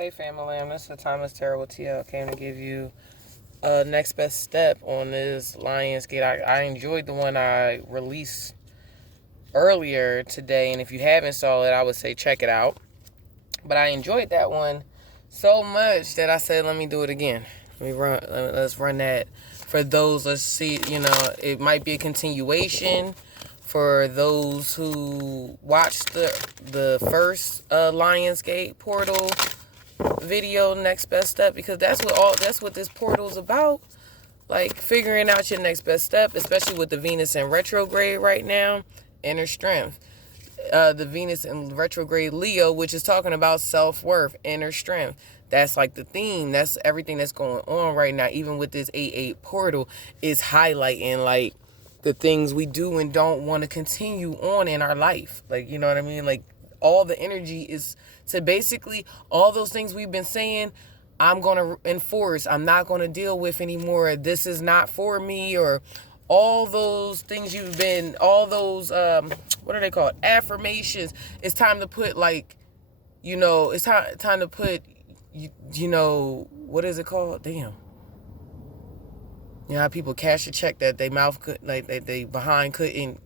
Hey Famalam, this is the Timeless Tarot with TL. Came to give you next best step on this Lionsgate. I enjoyed the one I released earlier today, and if you haven't saw it, I would say check it out. But I enjoyed that one so much that I said, let me do it again. Let's run that for those. Let's see, it might be a continuation for those who watched the first Lionsgate portal video, next best step, because that's what this portal is about. Like figuring out your next best step, especially with the Venus in retrograde right now. Inner strength. The Venus in retrograde Leo, which is talking about self-worth, inner strength. That's like the theme. That's everything that's going on right now. Even with this 8-8 portal, is highlighting like the things we do and don't want to continue on in our life. Like, you know what I mean? Like all the energy is to basically all those things we've been saying, I'm going to enforce. I'm not going to deal with anymore. This is not for me, or all those things you've been, all those, what are they called? Affirmations. It's time to put it's time to put, what is it called? Damn. You know how people cash a check that they mouth could, like they behind couldn't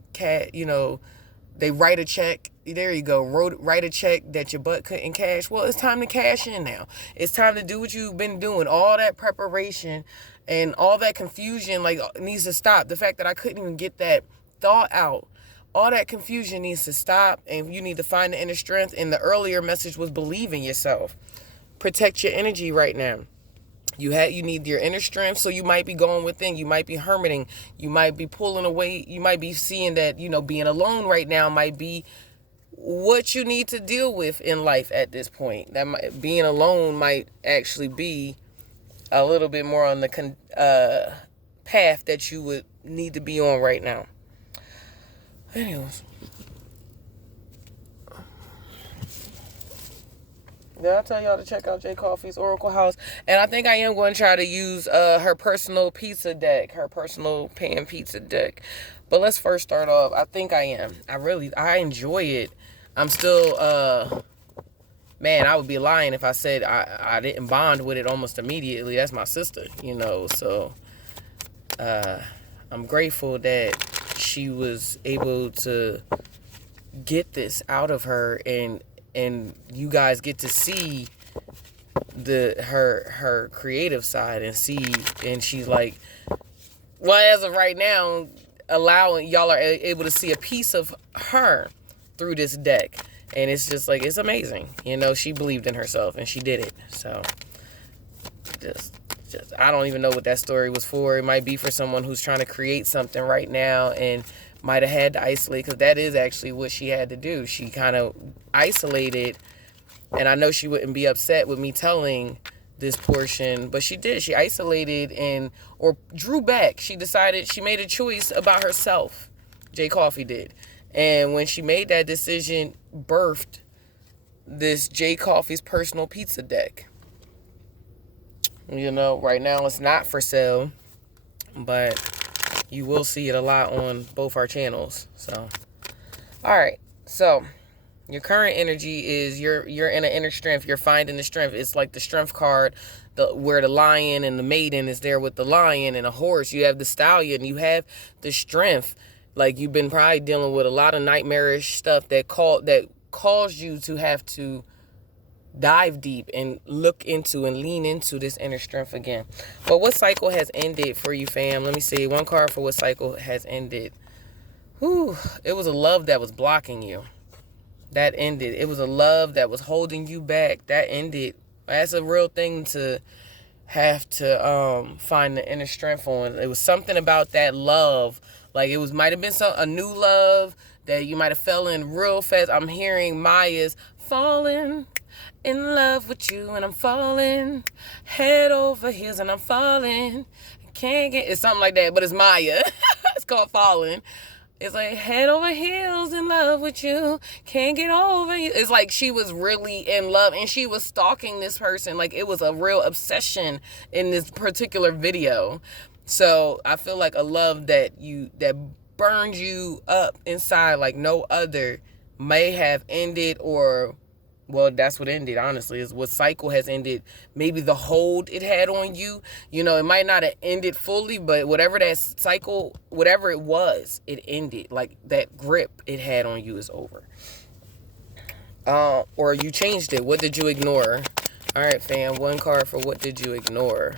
they write a check. There you go. Write a check that your butt couldn't cash. Well, it's time to cash in now. It's time to do what you've been doing. All that preparation and all that confusion needs to stop. The fact that I couldn't even get that thought out. All that confusion needs to stop, and you need to find the inner strength. And the earlier message was believe in yourself. Protect your energy right now. You need your inner strength, so you might be going within. You might be hermiting. You might be pulling away. You might be seeing that, being alone right now might be what you need to deal with in life at this point. Being alone might actually be a little bit more on the path that you would need to be on right now. Anyways. Did I tell y'all to check out Jay Coffey's Oracle House? And I think I am going to try to use her personal pizza deck, her personal pan pizza deck. But let's first start off. I think I am. I enjoy it. I'm still, I would be lying if I said I didn't bond with it almost immediately. That's my sister, so I'm grateful that she was able to get this out of her, and you guys get to see her creative side and she's like, well, as of right now, allowing y'all are able to see a piece of her through this deck, and it's just like, it's amazing. She believed in herself and she did it. So just I don't even know what that story was for. It might be for someone who's trying to create something right now and might have had to isolate, because that is actually what she had to do. She kind of isolated, and I know she wouldn't be upset with me telling this portion, but she did. She isolated or drew back. She decided, she made a choice about herself. Jay Coffey did. And when she made that decision, birthed this Jay Coffey's personal pizza deck. Right now it's not for sale, but you will see it a lot on both our channels. So, all right. So, your current energy is you're in an inner strength. You're finding the strength. It's like the strength card, where the lion and the maiden is there with the lion and a horse. You have the stallion. You have the strength. Like, you've been probably dealing with a lot of nightmarish stuff that caused you to have to dive deep and look into and lean into this inner strength again. But what cycle has ended for you, fam? Let me see. One card for what cycle has ended. It was a love that was blocking you. That ended. It was a love that was holding you back. That ended. That's a real thing to have to find the inner strength on. It was something about that love. Like, might have been a new love that you might have fell in real fast. I'm hearing Maya's falling in love with you, and I'm falling head over heels, and I'm falling. It's something like that, but it's Maya. It's called Falling. It's like head over heels in love with you, can't get over you. It's like she was really in love, and she was stalking this person. Like, it was a real obsession in this particular video. So I feel like a love that burns you up inside like no other may have ended, or Well, that's what ended, honestly, is what cycle has ended. Maybe the hold it had on you, it might not have ended fully, but whatever that cycle, whatever it was, it ended. Like that grip it had on you is over. Or you changed it. What did you ignore? All right, fam, one card for what did you ignore?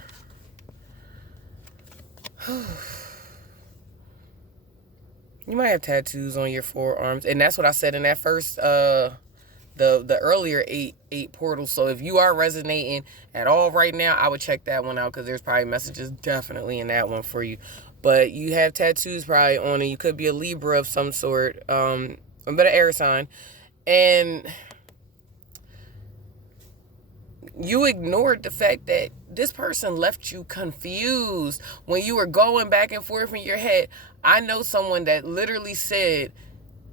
You might have tattoos on your forearms, and that's what I said in that first the earlier eight portals. So if you are resonating at all right now, I would check that one out, because there's probably messages definitely in that one for you. But you have tattoos probably on it. You could be a Libra of some sort, but an air sign, and you ignored the fact that this person left you confused when you were going back and forth in your head. I know someone that literally said,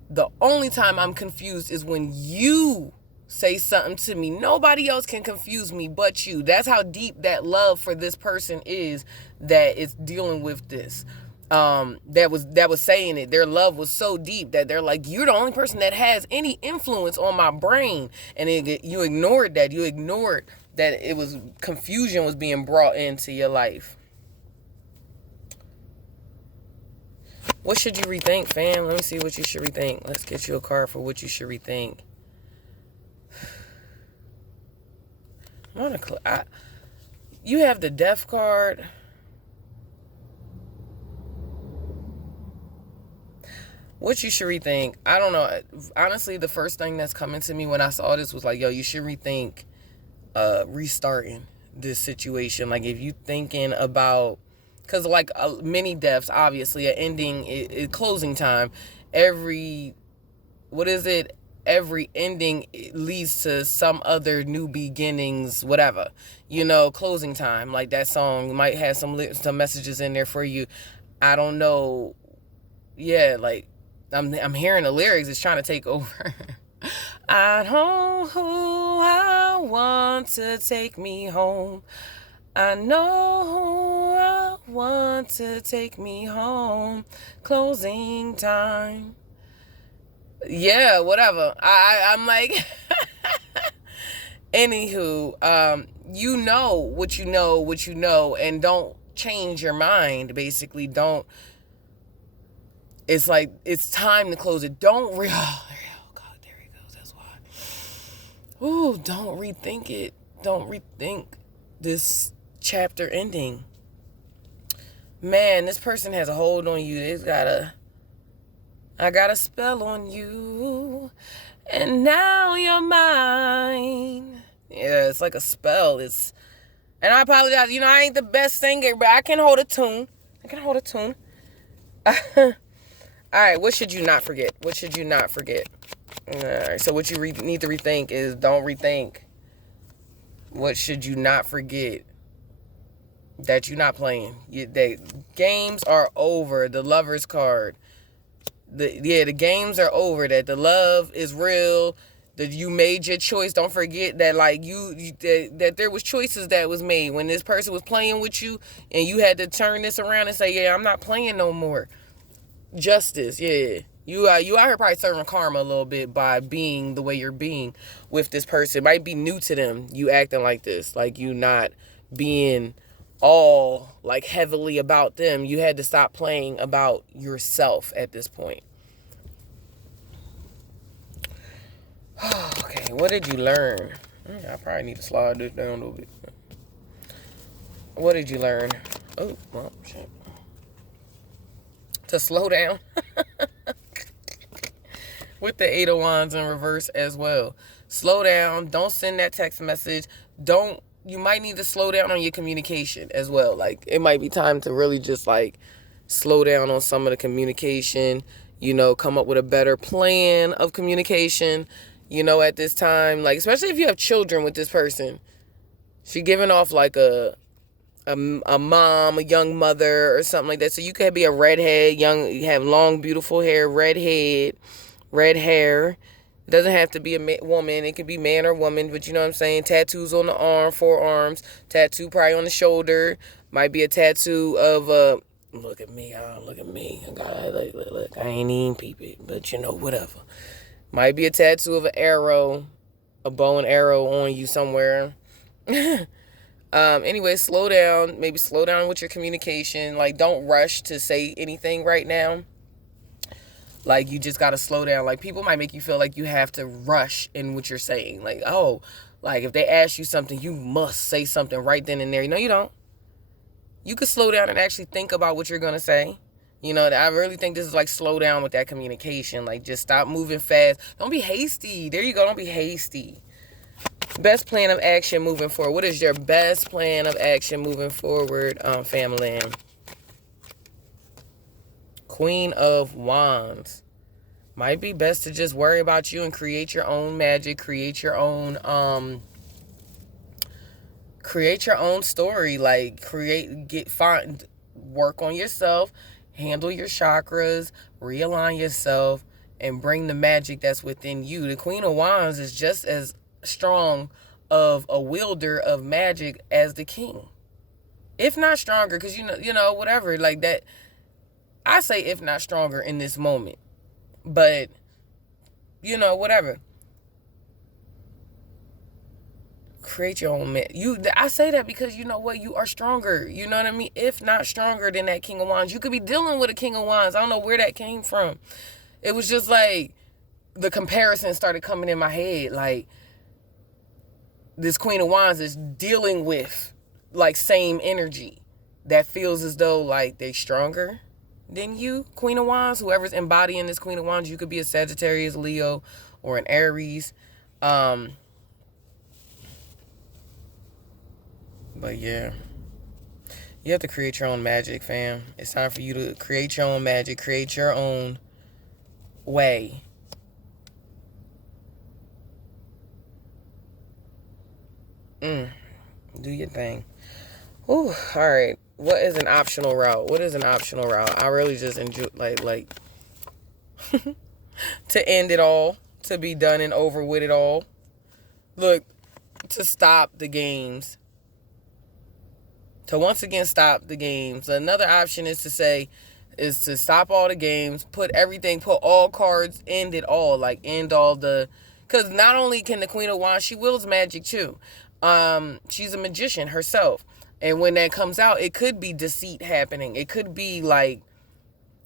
the only time I'm confused is when you say something to me. Nobody else can confuse me but you. That's how deep that love for this person is that it's dealing with this. That was saying it. Their love was so deep that they're like, you're the only person that has any influence on my brain. And you ignored that. You ignored that it was confusion was being brought into your life. What should you rethink, fam? Let me see what you should rethink. Let's get you a card for what you should rethink. You have the Death card. What you should rethink, I don't know. Honestly, the first thing that's coming to me when I saw this was like, yo, you should rethink restarting this situation. Like, if you thinking about, because like many deaths, obviously, an ending, closing time. Every ending leads to some other new beginnings, whatever. Closing time. Like that song might have some messages in there for you. I don't know. Yeah, like I'm hearing the lyrics. It's trying to take over. I know who I want to take me home. I know who I want to take me home. Closing time. Yeah, whatever. I'm like, anywho, you know what you know, and don't change your mind. Basically, don't. It's like it's time to close it. Don't there he goes. That's why. Ooh, don't rethink it. Don't rethink this chapter ending. Man, this person has a hold on you. I got a spell on you, and now you're mine. Yeah, it's like a spell. And I apologize. I ain't the best singer, but I can hold a tune. All right, what should you not forget? All right, so what you need to rethink is don't rethink. What should you not forget? That you're not playing. The games are over. The Lover's card. The games are over. That the love is real. That you made your choice. Don't forget that, like that there was choices that was made when this person was playing with you, and you had to turn this around and say, yeah, I'm not playing no more. Justice, yeah. You out here probably serving karma a little bit by being the way you're being with this person. It might be new to them, you acting like this. Like, you not being all like heavily about them. You had to stop playing about yourself at this point. Okay, what did you learn? I probably need to slide this down a little bit. What did you learn? Oh, well, shit. To slow down. With the 8 of Wands in reverse as well. Slow down. Don't send that text message. You might need to slow down on your communication as well. Like, it might be time to really just like slow down on some of the communication, come up with a better plan of communication, at this time. Like, especially if you have children with this person. She giving off like a mom, a young mother or something like that. So you could be a redhead, you have long, beautiful hair, red hair. It doesn't have to be a woman. It could be man or woman, but you know what I'm saying? Tattoos on the arm, forearms, tattoo probably on the shoulder. Might be a tattoo of look at me. Look, I ain't even peep it, but whatever. Might be a tattoo of an arrow. a bow and arrow on you somewhere. Anyway, slow down. Maybe slow down with your communication. Like, don't rush to say anything right now. Like, you just got to slow down. Like, people might make you feel like you have to rush in what you're saying. Like, oh, like, if they ask you something, you must say something right then and there. No, you don't. You could slow down and actually think about what you're going to say. You know, I really think this is like slow down with that communication. Like, just stop moving fast. Don't be hasty. There you go. Don't be hasty. Best plan of action moving forward. What is your best plan of action moving forward, family? Queen of Wands. Might be best to just worry about you and create your own magic, create your own story. Like, work on yourself, handle your chakras, realign yourself, and bring the magic that's within you. The Queen of Wands is just as strong of a wielder of magic as the king, if not stronger, because whatever, like that. I say if not stronger in this moment, but whatever. Create your own I say that because you know what, you are stronger. You know what I mean? If not stronger than that King of Wands. You could be dealing with a King of Wands. I don't know where that came from. It was just like the comparison started coming in my head. Like, this Queen of Wands is dealing with like same energy that feels as though like they stronger than you. Queen of Wands, whoever's embodying this Queen of Wands, you could be a Sagittarius, Leo, or an Aries. But yeah, you have to create your own magic, fam. It's time for you to create your own magic, create your own way. Do your thing. Ooh, all right. What is an optional route? What is an optional route? I really just enjoy like to end it all, to be done and over with it all. Look, to stop the games. To once again stop the games. Another option is to stop all the games, put all cards, end it all. Like, end all the... Because not only can the Queen of Wands, she wields magic too. She's a magician herself. And when that comes out, it could be deceit happening. It could be like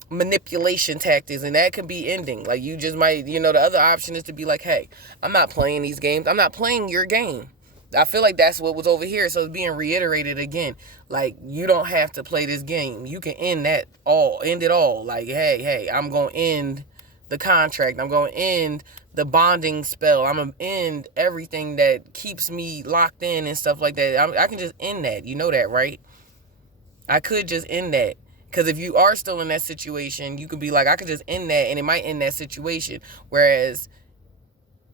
manipulation tactics, and that could be ending. Like, you just might, the other option is to be like, hey, I'm not playing these games. I'm not playing your game. I feel like that's what was over here. So it's being reiterated again. Like, you don't have to play this game. You can end it all. Like, hey, I'm going to end the contract. I'm going to end the bonding spell. I'm going to end everything that keeps me locked in and stuff like that. I can just end that. You know that, right? I could just end that. Because if you are still in that situation, you could be like, I could just end that, and it might end that situation. Whereas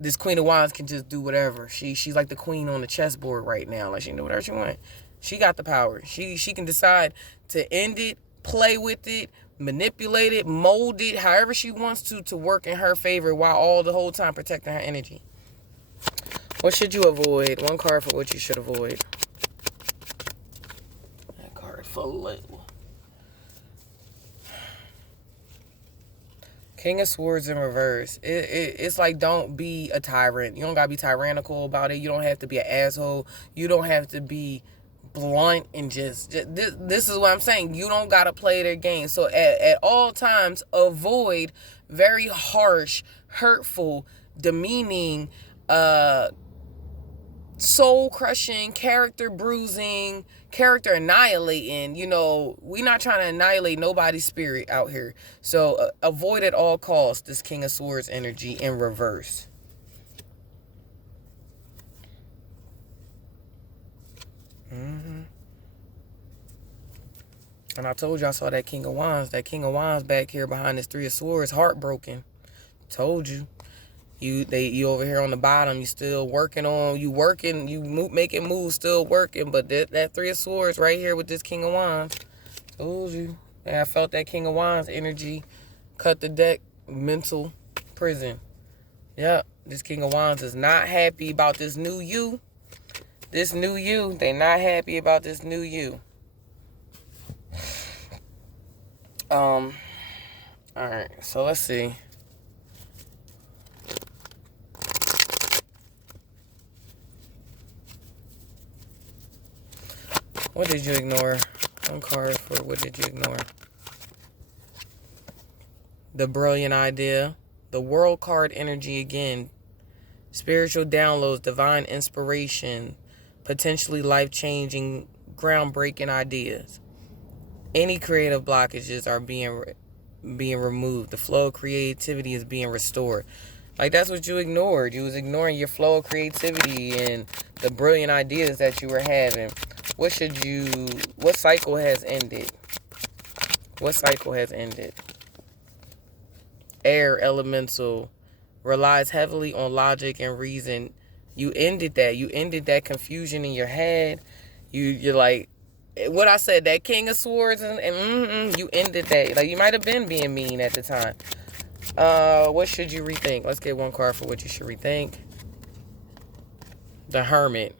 this Queen of Wands can just do whatever. She's like the queen on the chessboard right now. Like, she can do whatever she wants. She got the power. She can decide to end it, play with it, manipulate it, mold it, however she wants to work in her favor, while all the whole time protecting her energy. What should you avoid? One card for what you should avoid. That card for little. King of Swords in reverse. It's like, don't be a tyrant. You don't gotta be tyrannical about it. You don't have to be an asshole. You don't have to be blunt and just this is what I'm saying. You don't gotta play their game. So at all times, avoid very harsh, hurtful, demeaning, soul crushing, character bruising, character annihilating. We're not trying to annihilate nobody's spirit out here. So avoid at all costs this King of Swords energy in reverse. And I told you I saw that King of Wands. That King of Wands back here behind this Three of Swords, heartbroken. Told you. You over here on the bottom, you still working, making moves, still working. But that Three of Swords right here with this King of Wands. Told you. And I felt that King of Wands energy. Cut the deck. Mental prison. Yep. This King of Wands is not happy about this new you. This new you. They not happy about this new you. Alright. So let's see. What did you ignore? One card for what did you ignore? The brilliant idea. The world card energy again. Spiritual downloads, divine inspiration, potentially life-changing, groundbreaking ideas. Any creative blockages are being removed. The flow of creativity is being restored. Like, that's what you ignored. You was ignoring your flow of creativity and the brilliant ideas that you were having. What cycle has ended? What cycle has ended? Air elemental relies heavily on logic and reason. You ended that. You ended that confusion in your head. You're like, what I said, that King of Swords, and you ended that. Like, you might have been being mean at the time. What should you rethink? Let's get one card for what you should rethink. The Hermit.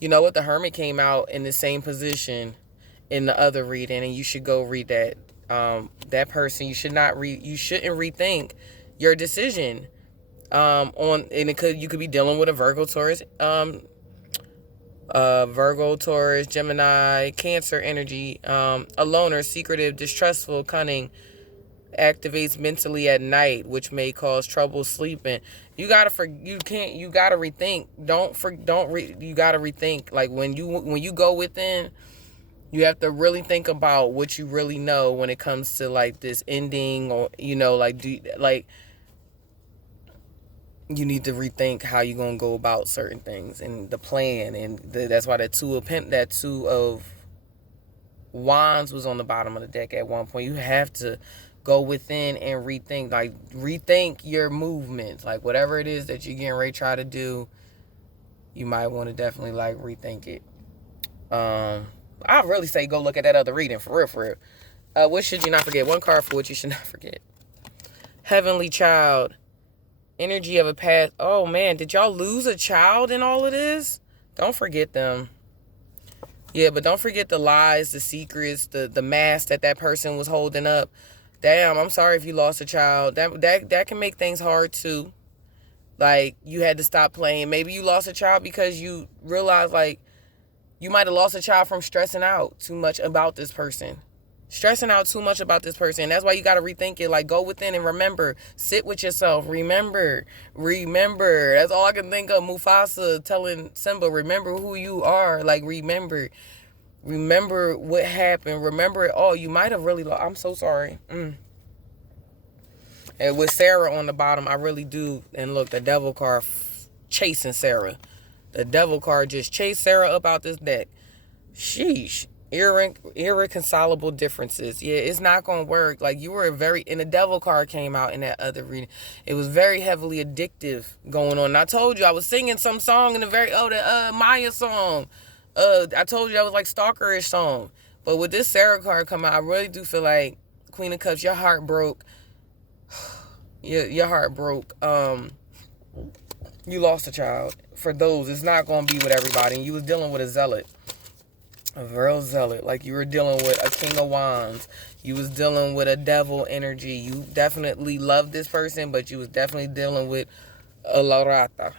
You know what? The Hermit came out in the same position in the other reading, and you should go read that. That person, you shouldn't rethink your decision. You could be dealing with a Virgo, Taurus, Gemini, Cancer energy, a loner, secretive, distrustful, cunning, activates mentally at night, which may cause trouble sleeping. You gotta rethink. You gotta rethink. Like, when you go within, you have to really think about what you really know when it comes to, like, this ending, or, you need to rethink how you're going to go about certain things and the plan. And that's why that two of Wands was on the bottom of the deck at one point. You have to go within and rethink your movements. Like, whatever it is that you're getting ready to try to do, you might want to definitely, like, rethink it. I'd really say go look at that other reading, for real. What should you not forget? One card for what you should not forget. Heavenly Child. Energy of a past. Oh, man, did y'all lose a child in all of this? Don't forget them. Yeah, but don't forget the lies, the secrets, the mask that person was holding up. Damn, I'm sorry if you lost a child. That can make things hard, too. Like, you had to stop playing. Maybe you lost a child because you realized, like, you might have lost a child from stressing out too much about this person. And that's why you got to rethink it. Like, go within and remember. Sit with yourself. Remember. That's all I can think of. Mufasa telling Simba, remember who you are. Like, remember what happened. Remember it all. You might have really lost. I'm so sorry. And with Sarah on the bottom, I really do. And look, the Devil card chasing Sarah. The Devil card just chased Sarah up out this deck. Sheesh. Irreconcilable differences. Yeah, it's not going to work. Like, you were and the Devil card came out in that other reading. It was very heavily addictive going on. And I told you, I was singing some song in the Maya song. I told you I was like stalkerish song. But with this Sarah card come out, I really do feel like, Queen of Cups, your heart broke. Your heart broke. You lost a child. For those, it's not going to be with everybody. And you was dealing with a zealot. A real zealot. Like, you were dealing with a King of Wands. You was dealing with a devil energy. You definitely loved this person, but you was definitely dealing with a La Rata.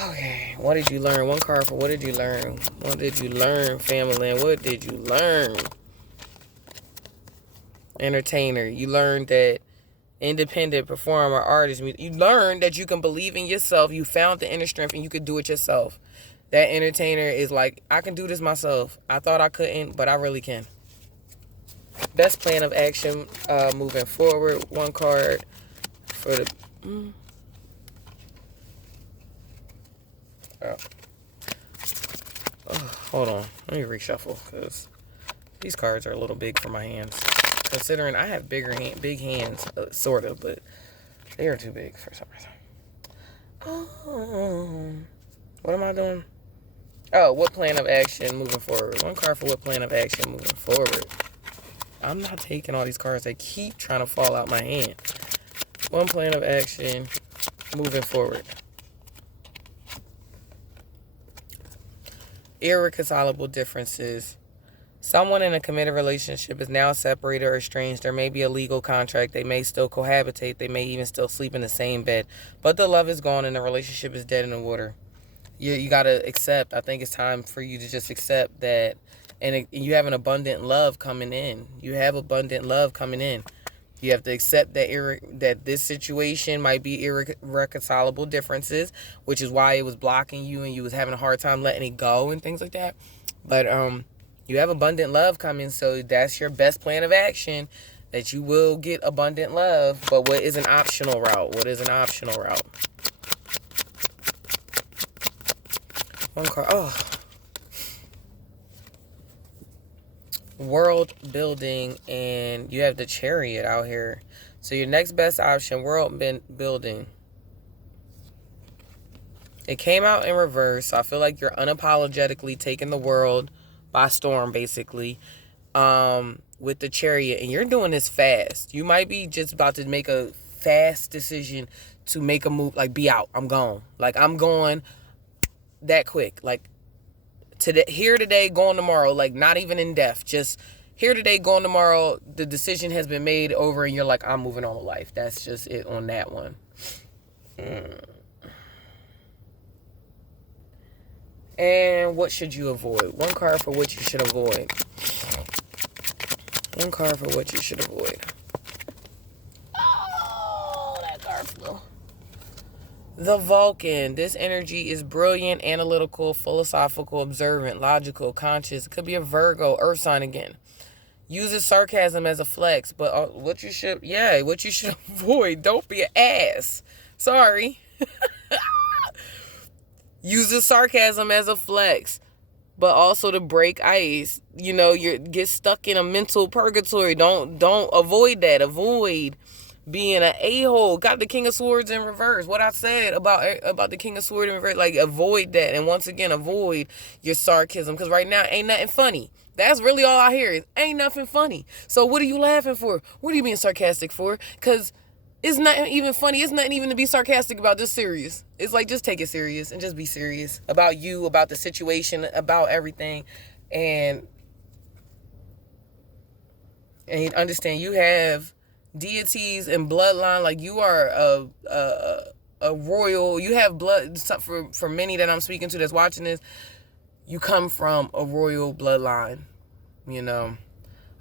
Okay, what did you learn? One card for what did you learn? What did you learn, Famalam? What did you learn? Entertainer. You learned that independent performer, artist. You learned that you can believe in yourself. You found the inner strength and you could do it yourself. That entertainer is like, I can do this myself. I thought I couldn't, but I really can. Best plan of action moving forward. One card for the... hold on. Let me reshuffle because these cards are a little big for my hands. Considering I have big hands, sort of, but they are too big for some reason. What am I doing? Oh, what plan of action moving forward? One card for what plan of action moving forward. I'm not taking all these cards. They keep trying to fall out my hand. One plan of action moving forward. Irreconcilable differences. Someone in a committed relationship is now separated or estranged. There may be a legal contract. They may still cohabitate. They may even still sleep in the same bed. But the love is gone and the relationship is dead in the water. You got to accept. I think it's time for you to just accept that. And you have an abundant love coming in. You have abundant love coming in. You have to accept that this situation might be irreconcilable differences, which is why it was blocking you and you was having a hard time letting it go and things like that. But you have abundant love coming, so that's your best plan of action, that you will get abundant love. But what is an optional route? What is an optional route? One card. Oh. World building, and you have the Chariot out here. So your next best option, world building. It came out in reverse, so I feel like you're unapologetically taking the world by storm, basically, with the Chariot. And you're doing this fast. You might be just about to make a fast decision to make a move, like, be out. I'm gone. Like, I'm going that quick. Like, today, here today, going tomorrow, like not even in depth, just here today, going tomorrow. The decision has been made over, and you're like, I'm moving on with life. That's just it on that one. And what should you avoid? One card for what you should avoid. One card for what you should avoid. Oh, that card flew. The Vulcan. This energy is brilliant, analytical, philosophical, observant, logical, conscious. It could be a Virgo, earth sign again. Uses sarcasm as a flex, but what you should avoid. Don't be an ass. Sorry. Uses sarcasm as a flex, but also to break ice. You know, you get stuck in a mental purgatory. Don't avoid that. Avoid being an a-hole. Got the King of Swords in reverse. What I said about the King of Swords in reverse, like, avoid that. And once again, avoid your sarcasm, because right now ain't nothing funny. That's really all I hear is ain't nothing funny. So what are you laughing for? What are you being sarcastic for? Because it's not even funny. It's nothing even to be sarcastic about. Just serious. It's like, just take it serious and just be serious about you, about the situation, about everything. And understand you have deities and bloodline. Like, you are a royal. You have blood. For many that I'm speaking to that's watching this, you come from a royal bloodline. You know,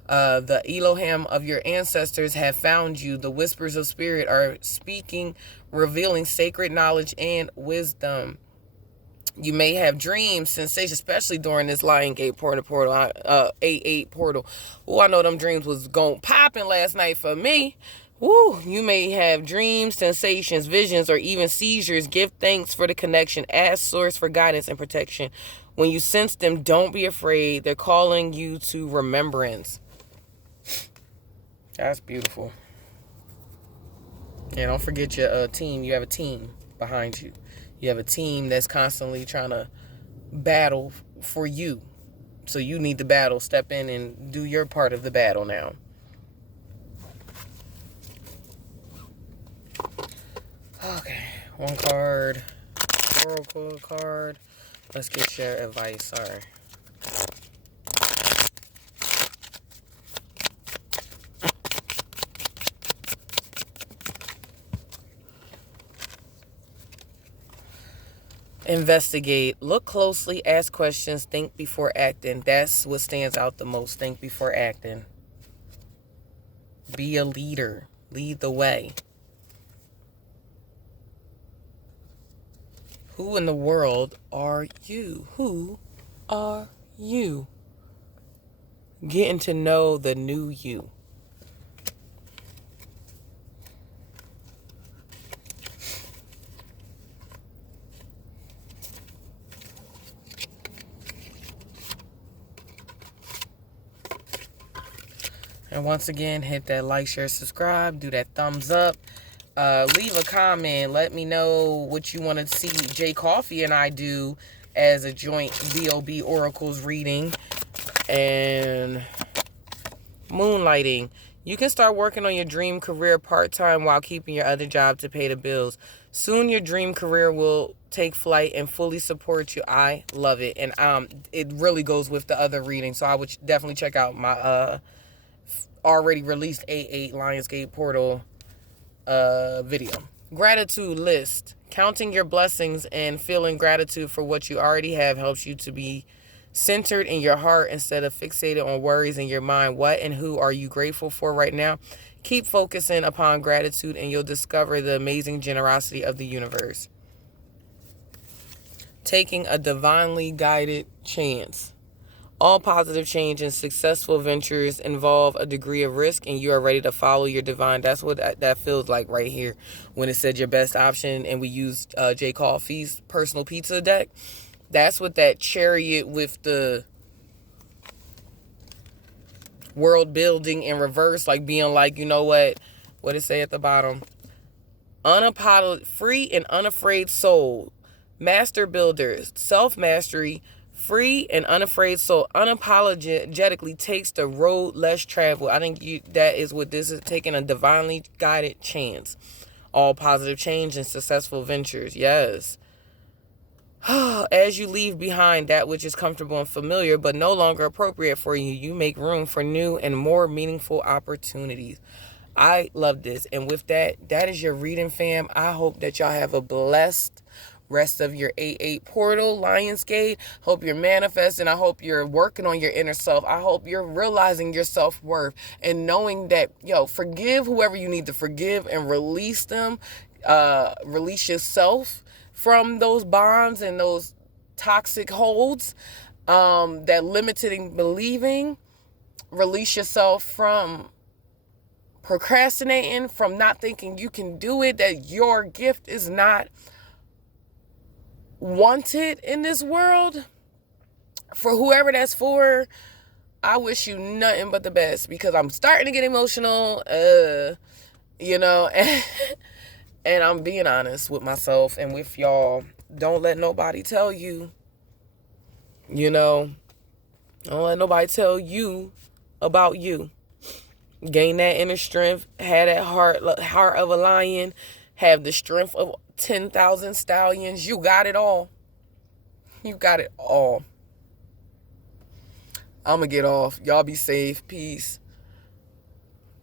the Elohim of your ancestors have found you. The whispers of spirit are speaking, revealing sacred knowledge and wisdom. You may have dreams, sensations, especially during this Lion Gate portal, 8-8 portal. Oh, I know them dreams was going popping last night for me. Woo, you may have dreams, sensations, visions, or even seizures. Give thanks for the connection. Ask source for guidance and protection. When you sense them, don't be afraid. They're calling you to remembrance. That's beautiful. And don't forget your team. You have a team behind you. You have a team that's constantly trying to battle for you. So you need to battle. Step in and do your part of the battle now. Okay. One card. Oracle card. Let's get your advice. Sorry. Investigate. Look closely. Ask questions. Think before acting. That's what stands out the most. Think before acting. Be a leader. Lead the way. Who in the world are you? Who are you? Getting to know the new you. And once again, hit that like, share, subscribe. Do that thumbs up. Leave a comment. Let me know what you want to see Jay Coffee and I do as a joint B.O.B. Oracles reading and moonlighting. You can start working on your dream career part-time while keeping your other job to pay the bills. Soon your dream career will take flight and fully support you. I love it. And it really goes with the other reading. So I would definitely check out my already released 8-8 Lionsgate Portal video. Gratitude list. Counting your blessings and feeling gratitude for what you already have helps you to be centered in your heart instead of fixated on worries in your mind. What and who are you grateful for right now? Keep focusing upon gratitude and you'll discover the amazing generosity of the universe. Taking a divinely guided chance. All positive change and successful ventures involve a degree of risk, and you are ready to follow your divine. That's what that feels like right here when it said your best option, and we used J. Coffey's personal pizza deck. That's what that chariot with the world building in reverse, like being like, you know what it say at the bottom? Free and unafraid soul, master builders, self-mastery, free and unafraid soul unapologetically takes the road less traveled. I think that is what this is, taking a divinely guided chance. All positive change and successful ventures. Yes. As you leave behind that which is comfortable and familiar but no longer appropriate for you, you make room for new and more meaningful opportunities. I love this. And with that, that is your reading, fam. I hope that y'all have a blessed rest of your 8/8 portal, Lionsgate. Hope you're manifesting. I hope you're working on your inner self. I hope you're realizing your self-worth and knowing that, forgive whoever you need to forgive and release them. Release yourself from those bonds and those toxic holds, that limiting believing. Release yourself from procrastinating, from not thinking you can do it, that your gift is not wanted in this world. For whoever that's for, I wish you nothing but the best, because I'm starting to get emotional, and I'm being honest with myself and with y'all. Don't let nobody tell you, don't let nobody tell you about you. Gain that inner strength, have that heart of a lion, have the strength of 10,000 stallions. You got it all. You got it all. I'm going to get off. Y'all be safe. Peace.